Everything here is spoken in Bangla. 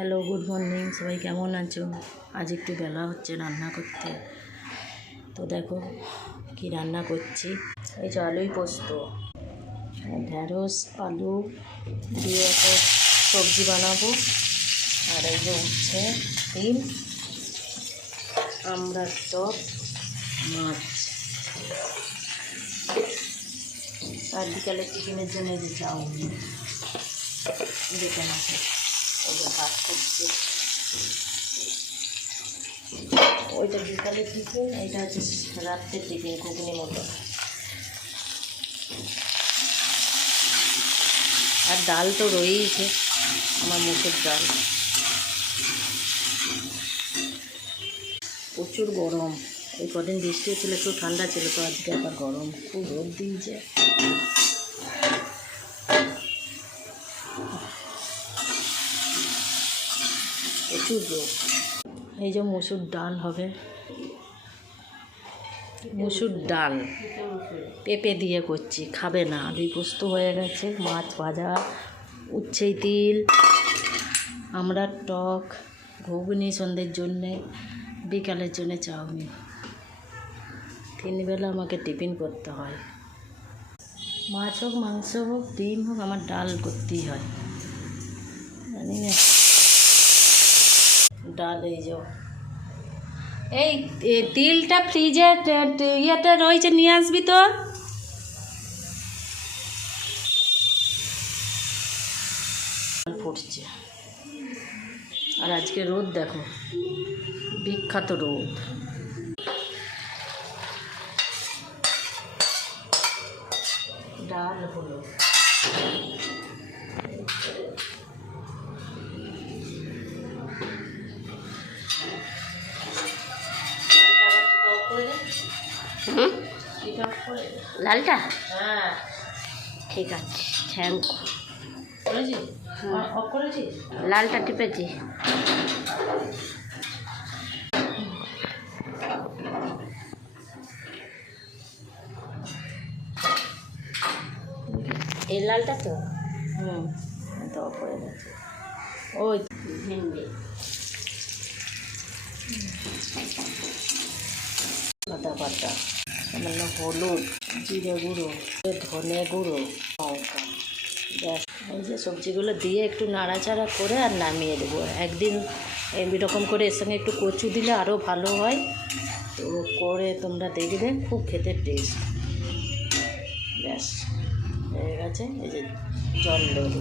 Hello, good morning. সবাই কেমন আছো? আজ একটু বেলা হচ্ছে রান্না করতে। তো দেখো কি রান্না করছি। এই যে আলুই পোস্ত, ঢেঁড়স আলু দিয়ে একটা সবজি বানাবো। আর এই যে উচ্ছে, ডিম, আমড়ার টক, মাছ। আর বিকালে চিকেনের জন্য যে চাউমিন দেখে আছে, ওই যে ভাত করছে। ওইটা বিকালে টিফিন, এইটা হচ্ছে রাত্রের টিফিন, ঘুগনি মতো। আর ডাল তো রয়েইছে, আমার মুসুর ডাল। প্রচুর গরম, এই কদিন বৃষ্টি হচ্ছিল, একটু ঠান্ডা ছিল, তো আজকে আবার গরম, খুব রোদ দিয়েছে। প্রচুর রোদ। এই যে মুসুর ডাল হবে, মুসুর ডাল পেঁপে দিয়ে করছি, খাবে না। আলুই পোস্ত হয়ে গেছে, মাছ ভাজা, উচ্ছে তিল, আমড়ার টক, ঘুগনি সন্ধ্যের জন্যে, বিকালের জন্যে চাউমিন। 3 বেলা আমাকে টিফিন করতে হয়। মাছ হোক, মাংস হোক, ডিম হোক, আমার ডাল করতেই হয়। জানি না ডাল। এই যে এই তিলটা ফ্রিজে ইয়েটা রয়েছে, নিয়ে আসবি তো। ফুটছে। আর আজকে রোদ দেখো, বিখ্যাত রোদ। ডাল হলো, লালটা? হ্যাঁ ঠিক আছে, থ্যাংক ইউ। লালটা টিপেছি। এই লালটা তো তো পড়ে গেছে। ওই ভেন্ডি, আদা বাটা, সামান্য হলুদ, জিরে গুঁড়ো, ধনে গুঁড়ো, লঙ্কা, ব্যাস। এই যে সবজিগুলো দিয়ে একটু নাড়াচাড়া করে আর নামিয়ে দেবো। একদিন এরকম করে এর সঙ্গে একটু কচু দিলে আরও ভালো হয়। তো করে তোমরা দেখবে, খুব খেতে টেস্ট। ব্যাস হয়ে গেছে। এই যে জল দেবো।